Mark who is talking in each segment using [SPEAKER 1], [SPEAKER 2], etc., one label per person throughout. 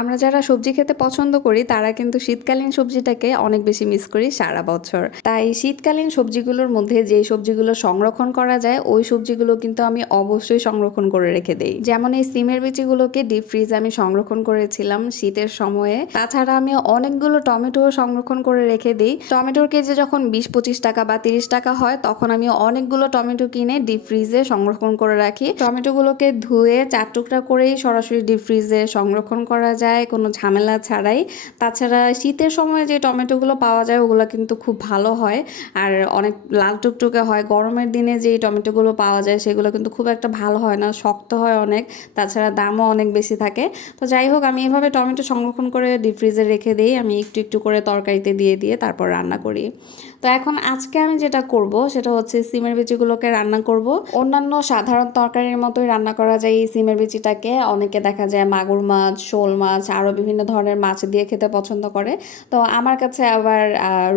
[SPEAKER 1] আমরা যারা সবজি খেতে পছন্দ করি, তারা কিন্তু শীতকালীন সবজিটাকে অনেক বেশি মিস করি সারা বছর। তাই শীতকালীন সবজিগুলোর মধ্যে যে সবজিগুলো সংরক্ষণ করা যায়, ওই সবজিগুলো কিন্তু আমি অবশ্যই সংরক্ষণ করে রেখে দেই। যেমন এই সিমের বিচিগুলোকে ডিপ ফ্রিজ আমি সংরক্ষণ করেছিলাম শীতের সময়ে। তাছাড়া আমি অনেকগুলো টমেটো সংরক্ষণ করে রেখে দিই। টমেটোর কেজি যখন বিশ, পঁচিশ টাকা বা তিরিশ টাকা হয়, তখন আমি অনেকগুলো টমেটো কিনে ডিপ ফ্রিজে সংরক্ষণ করে রাখি। টমেটোগুলোকে ধুয়ে চার টুকরা করেই সরাসরি ডিপ ফ্রিজে সংরক্ষণ করা যায়। কোনো ঝামেলা ছাড়াই। তাছাড়া শীতের সময় যে টমেটোগুলো পাওয়া যায়, ওগুলো কিন্তু খুব ভালো হয়। আর অনেক লাল টুকটুকে হয়। গরমের দিনে যে টমেটোগুলো পাওয়া যায়, সেগুলো কিন্তু খুব একটা ভালো হয় না, শক্ত হয় অনেক। তাছাড়া দামও অনেক বেশি থাকে। তো যাই হোক, আমি এভাবে টমেটো সংরক্ষণ করে ডিপ ফ্রিজে রেখে দিই। আমি একটু একটু করে তরকারিতে দিয়ে দিয়ে তারপর রান্না করি। তো এখন আজকে আমি যেটা করব, সেটা হচ্ছে সিমের বিচিগুলোকে রান্না করব। অন্যান্য সাধারণ তরকারির মতোই রান্না করা যায় এই সিমের বিচিটাকে। অনেকে দেখা যায় মাগুর মাছ, শোল মাছ আরও বিভিন্ন ধরনের মাছ দিয়ে খেতে পছন্দ করে। তো আমার কাছে আবার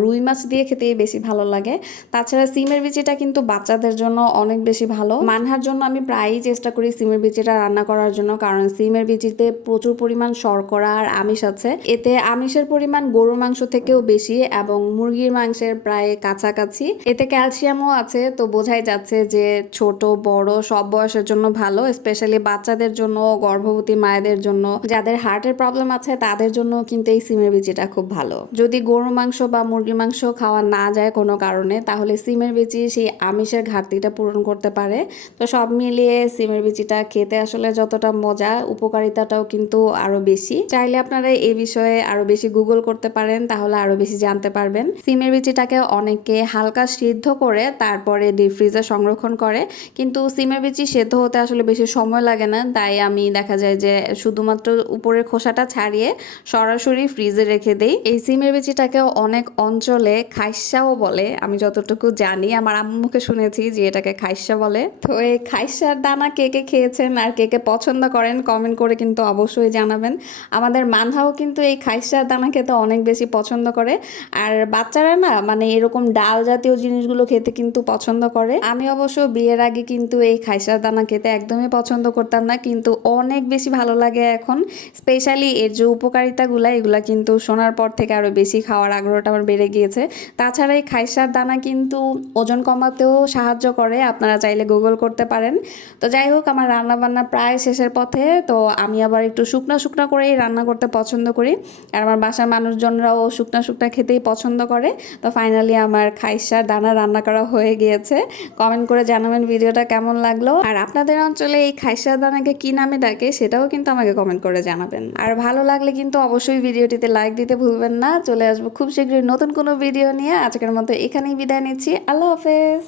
[SPEAKER 1] রুই মাছ দিয়ে খেতেই বেশি ভালো লাগে। তাছাড়া সিমের বিচিটা কিন্তু বাচ্চাদের জন্য অনেক বেশি ভালো। মানহার জন্য আমি প্রায়ই চেষ্টা করি সিমের বিচিটা রান্না করার জন্য, কারণ সিমের বিচিতে প্রচুর পরিমাণ শর্করা আর আমিষ আছে। এতে আমিষের পরিমাণ গরুর মাংস থেকেও বেশি এবং মুরগির মাংসের প্রায় কাছাকাছি। এতে ক্যালসিয়ামও আছে, তো বোঝাই যাচ্ছে যে ছোট, বড়, সব বয়সের জন্য ভালো, স্পেশালি বাচ্চাদের জন্য, গর্ভবতী মায়েদের জন্য। যাদের হার্টের প্রবলেম আছে, তাদের জন্য কিন্তু এই সিমের বিচিটা খুব ভালো। যদি গরুর মাংস বা মুরগির মাংস খাওয়া না যায় কোনো কারণে, তাহলে সিমের বিচি সেই আমিষের ঘাটতিটা পূরণ করতে পারে। তো সব মিলিয়ে সিমের বিচিটা খেতে আসলে যতটা মজা, উপকারিতাটাও কিন্তু আরও বেশি। চাইলে আপনারা এই বিষয়ে আরও বেশি গুগল করতে পারেন, তাহলে আরও বেশি জানতে পারবেন। সিমের বিচিটাকে অনেকে হালকা সিদ্ধ করে, তারপরে ডিপ ফ্রিজে সংরক্ষণ করে। কিন্তু সিমের বিচি সেদ্ধ হতে আসলে বেশি সময় লাগে না, তাই আমি দেখা যায় যে শুধুমাত্র উপরের খোসাটা ছাড়িয়ে সরাসরি ফ্রিজে রেখে দেই। এই সিমের বিচিটাকে অনেক অঞ্চলে খাইসাও বলে। আমি যতটুকু জানি, আমার আম্মুর মুখে শুনেছি যে এটাকে খাইসা বলে। তো এই খাইসার দানা কে কে খেয়েছেন আর কে কে পছন্দ করেন কমেন্ট করে কিন্তু অবশ্যই জানাবেন। আমাদের মানহাও কিন্তু এই খাইসার দানা খেতে অনেক বেশি পছন্দ করে। আর বাচ্চারা না মানে এরকম ডাল জাতীয় জিনিসগুলো খেতে কিন্তু পছন্দ করে। আমি অবশ্য বিয়ের আগে কিন্তু এই খাইসার দানা খেতে একদমই পছন্দ করতাম না, কিন্তু অনেক বেশি ভালো লাগে এখন। স্পেশালি এর যে উপকারিতাগুলো, এগুলা কিন্তু শোনার পর থেকে আরও বেশি খাওয়ার আগ্রহটা আমার বেড়ে গিয়েছে। তাছাড়া এই খাইসার দানা কিন্তু ওজন কমাতেও সাহায্য করে, আপনারা চাইলে গুগল করতে পারেন। তো যাই হোক, আমার রান্না বান্না প্রায় শেষের পথে, তো আমি আবার একটু শুকনো শুকনো করেই রান্না করতে পছন্দ করি। আর আমার বাসার মানুষজনরাও শুকনো শুকনো খেতেই পছন্দ করে। তো ফাইনালি আমার খাইসার দানা রান্না করা হয়ে গিয়েছে। কমেন্ট করে জানাবেন ভিডিওটা কেমন লাগল। আর আপনাদের অঞ্চলে এই খাইসার দানাকে কী নামে ডাকে, সেটাও কিন্তু আমাকে কমেন্ট করে জানাবেন। আর ভালো লাগলে কিন্তু অবশ্যই ভিডিওটিতে লাইক দিতে ভুলবেন না। চলে আসব খুব শীঘ্রই নতুন কোনো ভিডিও নিয়ে। আজকের মতো এখানেই বিদায় নিচ্ছি। আল্লাহ হাফেজ।